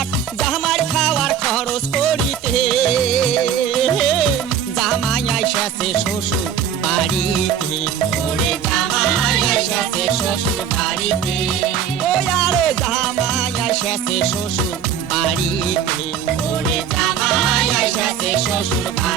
লাখ জামার খাওয়ার খরচ করিতে। জামাই আইসাছে শ্বশুর বাড়িতে। শ্বশুর বাড়িতে শ্বশুর বাড়িতে।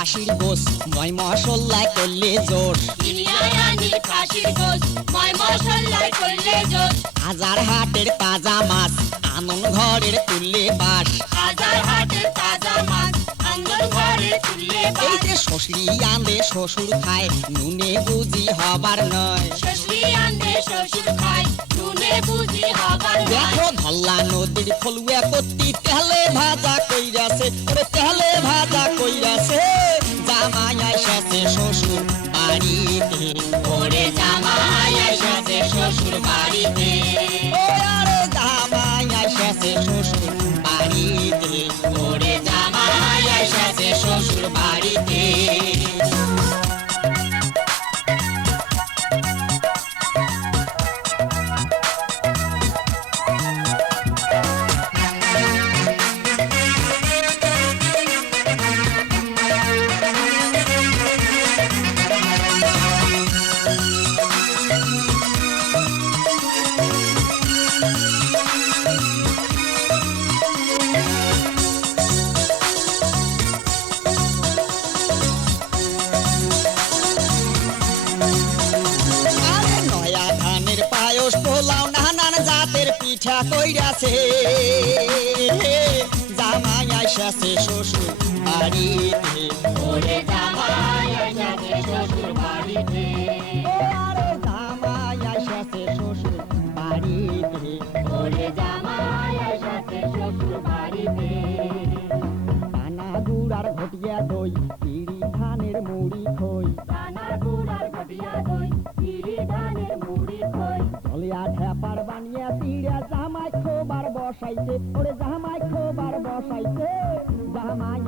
খাসির গোস ময় মশল্লায় করলে জোর হাজার হাটের তাজা মাছ আনন্দ ঘরের তুললে বাস। হাজার হাটের তাজা মাছ আঙ্গর ঘরে তুললে এই যে শ্বশুরি খায় নুনে বুঝি হবার নয়। দেখো ধল্লা নদীর ফলুয়া কত্তি তেলে ভাজা কইরাছে তেলে ভাজা কইরাছে। আইসাছে শ্বশুর বাড়িতে। ওরে জামাই আইসাছে শ্বশুর বাড়িতে। ওরে জামাই আইসাছে শ্বশুর বাড়িতে। ওরে জামাই আইসাছে শ্বশুর বাড়িতে। পায়স পোলাও নানান জাতের পিঠা কইরাছে। জামাই আইসাছে শ্বশুর বাড়িতে। ওরে জামাই আইসাছে শ্বশুর বাড়িতে। জামাই আইসাছে শ্বশুর বাড়িতে। ওরে জামাই আইসাছে শ্বশুর বাড়িতে। কানা গুড়ার ঘটিয়া দই পিড়ি ধানের মুড়ি খই। দানা গুড়ার ঠেপার বানিয়া পিড়া জামাই খোবার বসাইছে ওরে জামাই খোবার বসাইছে জামাই